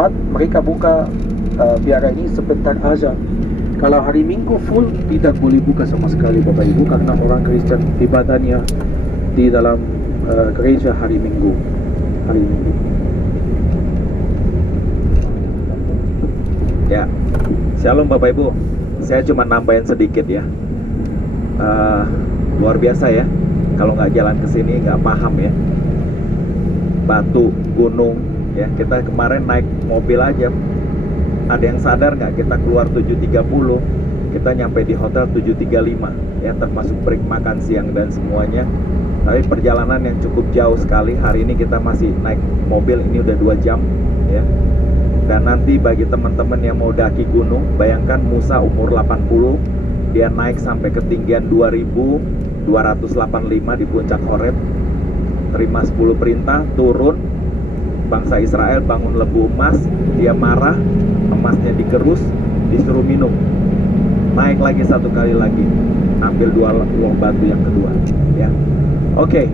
Jumat mereka buka biara ini sebentar aja. Kalau hari Minggu full tidak boleh buka sama sekali Bapak Ibu, karena orang Kristen ibadahnya di dalam gereja hari Minggu. Ya, Shalom Bapak Ibu. Saya cuma nambahin sedikit ya. Luar biasa ya. Kalau nggak jalan ke sini nggak paham ya. Batu, gunung, ya. Kita kemarin naik mobil aja. Ada yang sadar nggak? Kita keluar 7.30, kita nyampe di hotel 7.35, ya, termasuk break makan siang dan semuanya. Tapi perjalanan yang cukup jauh sekali. Hari ini kita masih naik mobil, ini udah 2 jam, ya. Dan nanti bagi teman-teman yang mau daki gunung, bayangkan Musa umur 80, dia naik sampai ketinggian 2285 di puncak Horeb, terima 10 perintah, turun. Bangsa Israel bangun lembu emas, dia marah, emasnya digerus, disuruh minum. Naik lagi 1 kali lagi, ambil 2 loh batu yang kedua, ya. Oke.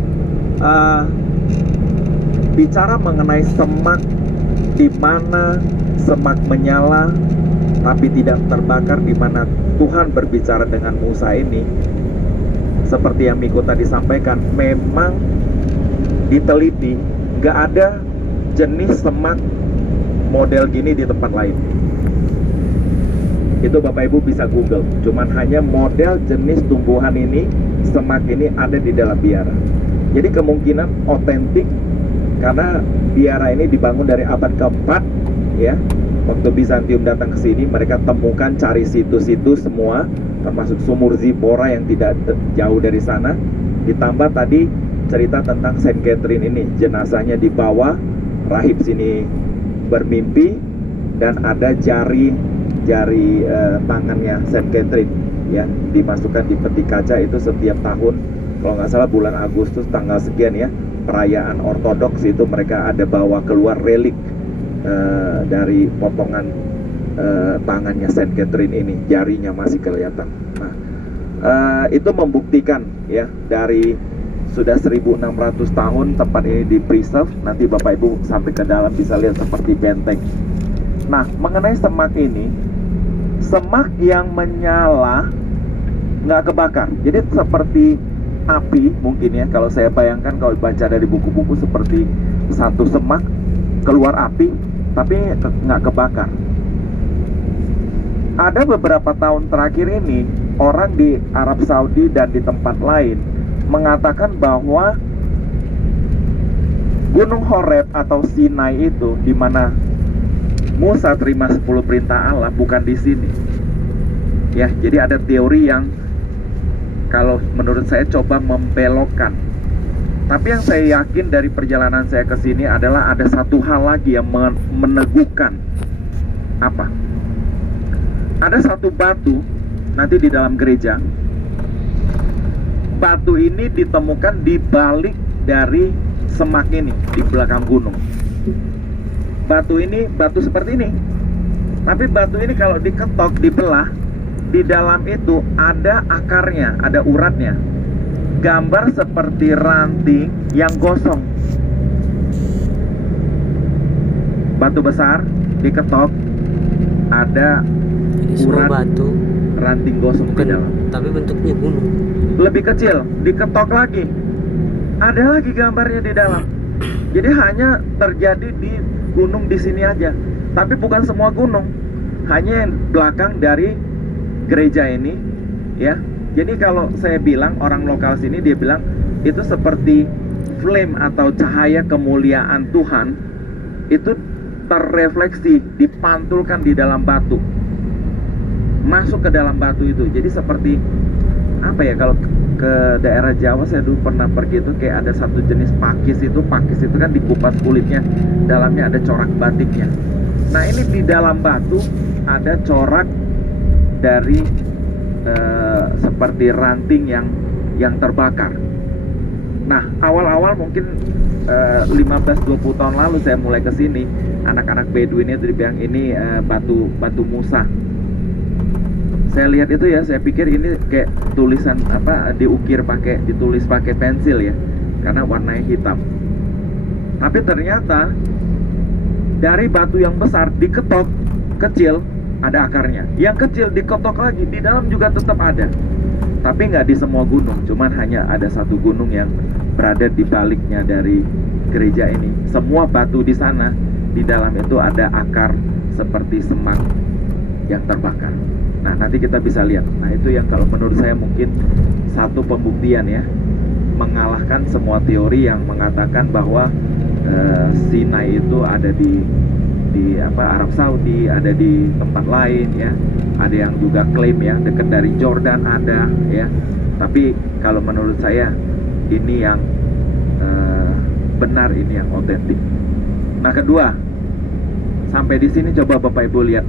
Bicara mengenai semak, di mana semak menyala tapi tidak terbakar, di mana Tuhan berbicara dengan Musa ini, seperti yang Miko tadi sampaikan, memang diteliti nggak ada jenis semak model gini di tempat lain. Itu Bapak Ibu bisa Google. Cuman hanya model jenis tumbuhan ini, semak ini ada di dalam biara. Jadi kemungkinan otentik, karena biara ini dibangun dari abad ke-4, ya. Waktu Bizantium datang ke sini, mereka temukan, cari situs-situs semua, termasuk sumur Zipora yang tidak jauh dari sana. Ditambah tadi cerita tentang Saint Catherine ini, jenazahnya dibawa, rahib sini bermimpi, dan ada jari tangannya Saint Catherine, ya, dimasukkan di peti kaca. Itu setiap tahun, kalau nggak salah bulan Agustus tanggal sekian, ya, perayaan Ortodoks itu mereka ada bawa keluar relik dari potongan tangannya Saint Catherine ini, jarinya masih kelihatan. Nah, itu membuktikan, ya, dari sudah 1600 tahun tempat ini di preserve. Nanti Bapak Ibu sampai ke dalam bisa lihat seperti benteng. Nah, mengenai semak ini, semak yang menyala nggak kebakar. Jadi seperti api mungkin, ya, kalau saya bayangkan, kalau baca dari buku-buku, seperti satu semak keluar api tapi nggak kebakar. Ada beberapa tahun terakhir ini orang di Arab Saudi dan di tempat lain mengatakan bahwa Gunung Horeb atau Sinai itu, di mana Musa terima 10 perintah Allah, bukan di sini. Ya, jadi ada teori yang kalau menurut saya coba membelokkan. Tapi yang saya yakin dari perjalanan saya ke sini adalah ada satu hal lagi yang meneguhkan. Apa? Ada satu batu nanti di dalam gereja. Batu ini ditemukan di balik dari semak ini, di belakang gunung. Batu ini batu seperti ini. Tapi batu ini kalau diketok, dibelah, di dalam itu ada akarnya, ada uratnya. Gambar seperti ranting yang gosong. Batu besar diketok, ada urat batu ranting gosong di dalam. Tapi bentuknya gunung. Lebih kecil, diketok lagi, ada lagi gambarnya di dalam. Jadi hanya terjadi di gunung di sini aja, tapi bukan semua gunung, hanya yang belakang dari gereja ini, ya. Jadi kalau saya bilang, orang lokal sini dia bilang itu seperti flame atau cahaya kemuliaan Tuhan, itu terrefleksi, dipantulkan di dalam batu, masuk ke dalam batu itu. Jadi seperti apa ya, kalau ke daerah Jawa saya dulu pernah pergi itu, kayak ada satu jenis pakis itu kan dikupas kulitnya, dalamnya ada corak batiknya. Nah, ini di dalam batu ada corak dari seperti ranting yang terbakar. Nah, awal-awal mungkin 15-20 tahun lalu saya mulai ke sini, anak-anak Bedouin itu dibilang ini batu Musa. Saya lihat itu, ya, saya pikir ini kayak tulisan apa, ditulis pakai pensil, ya, karena warnanya hitam. Tapi ternyata Dari batu yang besar diketok kecil, ada akarnya. Yang kecil diketok lagi, di dalam juga tetap ada. Tapi nggak di semua gunung, cuman hanya ada satu gunung yang berada di baliknya dari gereja ini. Semua batu di sana, di dalam itu ada akar seperti semak yang terbakar. Nah, nanti kita bisa lihat. Nah, itu yang kalau menurut saya mungkin satu pembuktian ya, mengalahkan semua teori yang mengatakan bahwa Sinai itu ada di Arab Saudi, ada di tempat lain ya. Ada yang juga klaim ya dekat dari Jordan ada ya. Tapi kalau menurut saya ini yang benar, ini yang otentik. Nah, kedua, sampai di sini coba Bapak Ibu lihat.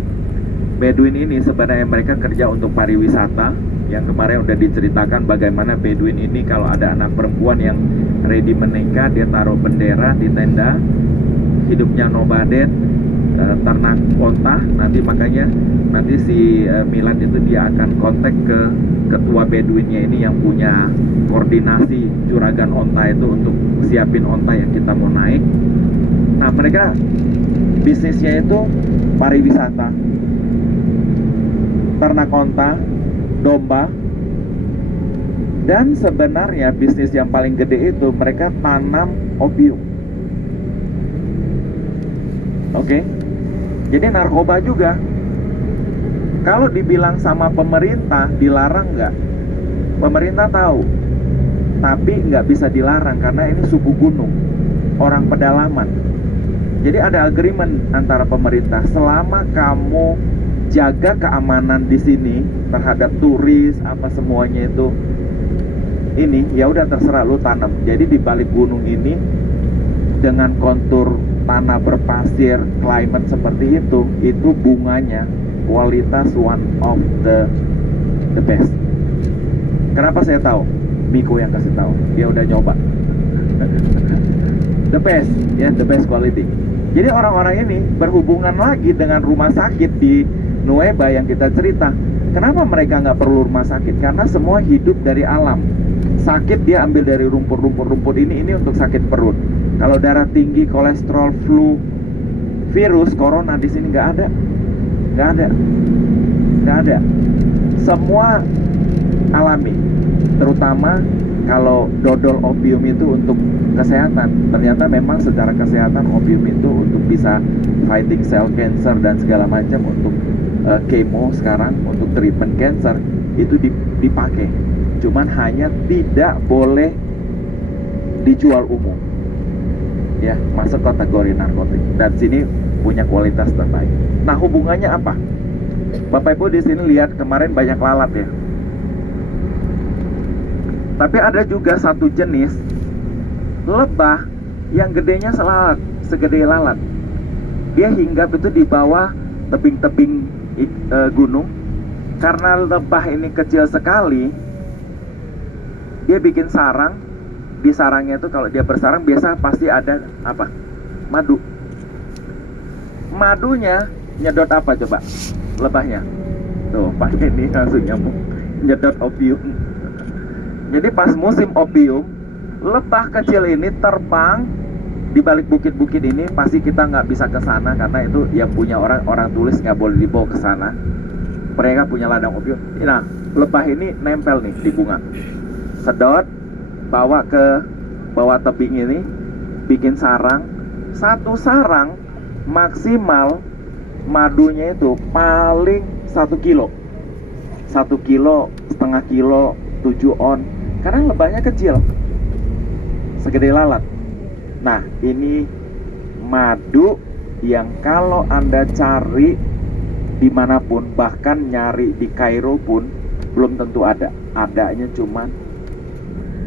Bedouin ini sebenarnya mereka kerja untuk pariwisata. Yang kemarin udah diceritakan bagaimana Bedouin ini kalau ada anak perempuan yang ready menikah, dia taruh bendera di tenda, hidupnya nomaden, ternak onta. Nanti makanya nanti si Milan itu dia akan kontak ke ketua Bedouinnya ini yang punya koordinasi juragan onta itu untuk siapin onta yang kita mau naik. Nah, mereka bisnisnya itu pariwisata, ternak onta, domba, dan sebenarnya bisnis yang paling gede itu mereka tanam opium. Oke, jadi narkoba juga. Kalau dibilang sama pemerintah dilarang nggak? Pemerintah tahu, tapi nggak bisa dilarang karena ini suku gunung, orang pedalaman. Jadi ada agreement antara pemerintah, selama kamu jaga keamanan di sini terhadap turis apa semuanya itu, ini ya udah terserah lu tanam. Jadi di balik gunung ini dengan kontur tanah berpasir, climate seperti itu bunganya kualitas one of the best. Kenapa saya tahu? Miko yang kasih tahu, dia udah nyoba. The best, ya, the best quality. Jadi orang-orang ini berhubungan lagi dengan rumah sakit di Nueva yang kita cerita. Kenapa mereka nggak perlu rumah sakit? Karena semua hidup dari alam. Sakit dia ambil dari rumput ini untuk sakit perut. Kalau darah tinggi, kolesterol, flu, virus, corona di sini nggak ada. Semua alami. Terutama kalau dodol opium itu untuk kesehatan. Ternyata memang secara kesehatan opium itu untuk bisa fighting cell cancer dan segala macam, untuk chemo sekarang, untuk treatment cancer itu dipakai. Cuman hanya tidak boleh dijual umum. Ya, masuk kategori narkotik. Dan sini punya kualitas terbaik. Nah, hubungannya apa? Bapak Ibu di sini lihat kemarin banyak lalat ya. Tapi ada juga satu jenis lebah yang gedenya segede lalat. Dia hinggap itu di bawah tebing-tebing gunung. Karena lebah ini kecil sekali, dia bikin sarang. Di sarangnya itu kalau dia bersarang biasa pasti ada apa? Madu. Madunya nyedot apa coba? Lebahnya. Tuh, pakai ini langsung nyambung. Nyedot opium. Jadi pas musim opium, lebah kecil ini terbang di balik bukit-bukit ini. Pasti kita nggak bisa ke sana karena itu yang punya orang tulis nggak boleh dibawa ke sana. Mereka punya ladang opium. Nah, lebah ini nempel nih di bunga. Sedot, bawa ke bawah tebing ini, bikin sarang. Satu sarang maksimal madunya itu paling 1 kilo, 1,5 kilo, 7 on. Karena lebahnya kecil, segede lalat. Nah, ini madu yang kalau Anda cari dimanapun, bahkan nyari di Kairo pun belum tentu ada. Adanya cuma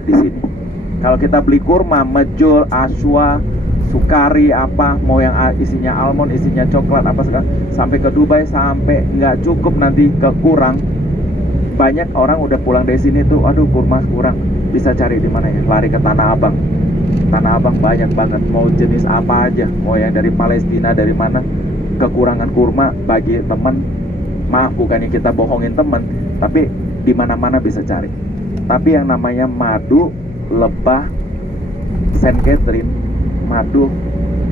di sini. Kalau kita beli kurma, mejol, aswa, sukari, apa mau yang isinya almond, isinya coklat, apa segala, sampai ke Dubai sampai nggak cukup, nanti kekurang. Banyak orang udah pulang dari sini tuh, aduh kurma kurang, bisa cari di mana ya? Lari ke Tanah Abang. Tanah Abang banyak banget, mau jenis apa aja, mau yang dari Palestina, dari mana. Kekurangan kurma bagi teman, maaf bukannya kita bohongin teman, tapi di mana-mana bisa cari. Tapi yang namanya madu lebah Saint Catherine, madu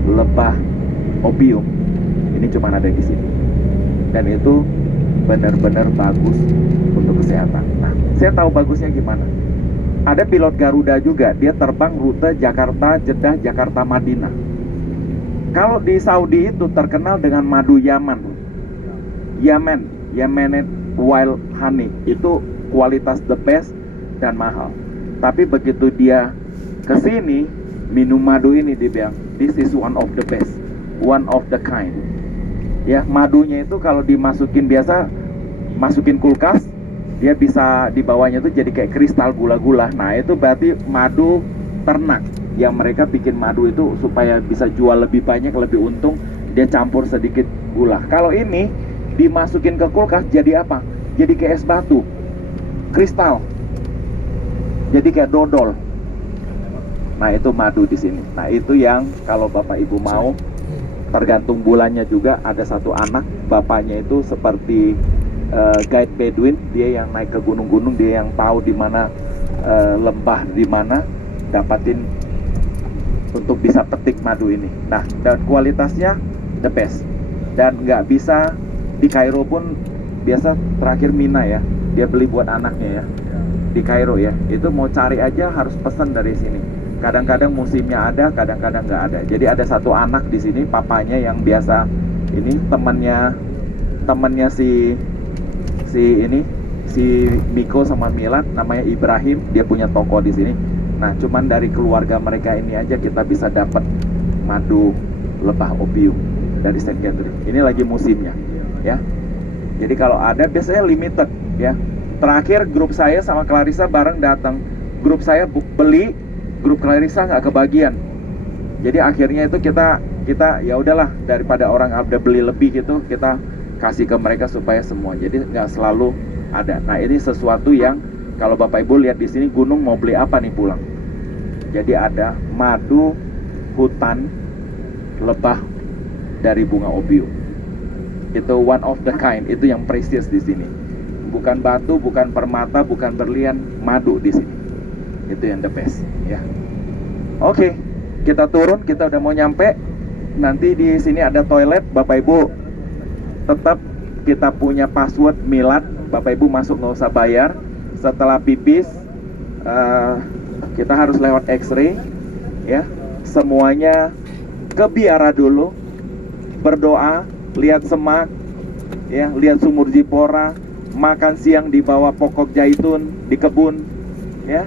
lebah opium ini cuma ada di sini, dan itu benar-benar bagus untuk kesehatan. Nah, saya tahu bagusnya gimana. Ada pilot Garuda juga, dia terbang rute Jakarta Jeddah, Jakarta Madinah. Kalau di Saudi itu terkenal dengan madu Yaman, Yemenite Wild Honey, itu kualitas the best dan mahal. Tapi begitu dia kesini minum madu ini, dia bilang this is one of the best, one of the kind. Ya, madunya itu kalau dimasukin biasa, masukin kulkas, dia bisa dibawanya itu jadi kayak kristal gula-gula. Nah, itu berarti madu ternak yang mereka bikin madu itu supaya bisa jual lebih banyak, lebih untung, dia campur sedikit gula. Kalau ini dimasukin ke kulkas jadi apa? Jadi kayak es batu, kristal, jadi kayak dodol. Nah, itu madu di sini. Nah, itu yang kalau Bapak Ibu mau, tergantung bulannya juga. Ada satu anak, bapaknya itu seperti guide Bedouin, dia yang naik ke gunung-gunung, dia yang tahu di mana lembah, di mana dapatin untuk bisa petik madu ini. Nah, dan kualitasnya the best, dan nggak bisa di Kairo pun. Biasa terakhir Mina ya, dia beli buat anaknya ya di Kairo ya, itu mau cari aja harus pesan dari sini. Kadang-kadang musimnya ada, kadang-kadang nggak ada. Jadi ada satu anak di sini, papanya yang biasa ini temannya si Miko sama Milad, namanya Ibrahim, dia punya toko di sini. Nah, cuman dari keluarga mereka ini aja kita bisa dapat madu lebah opium dari St. Catherine. Ini lagi musimnya ya. Jadi kalau ada biasanya limited ya. Terakhir grup saya sama Clarissa bareng datang. Grup saya beli, grup Clarissa nggak kebagian. Jadi akhirnya itu kita ya udahlah, daripada orang ada beli lebih gitu, kita kasih ke mereka supaya semua. Jadi nggak selalu ada. Nah, ini sesuatu yang kalau Bapak Ibu lihat di sini, gunung mau beli apa nih pulang. Jadi ada madu hutan lebah dari bunga opium. Itu one of the kind, itu yang precious di sini. Bukan batu, bukan permata, bukan berlian, madu di sini. Itu yang the best ya. Oke, kita turun, kita udah mau nyampe. Nanti di sini ada toilet, Bapak Ibu tetap kita punya password Milad. Bapak Ibu masuk nggak usah bayar. Setelah pipis kita harus lewat X-ray ya. Semuanya ke biara dulu, berdoa, lihat semak ya, lihat sumur Jipora, makan siang di bawah pokok zaitun di kebun ya.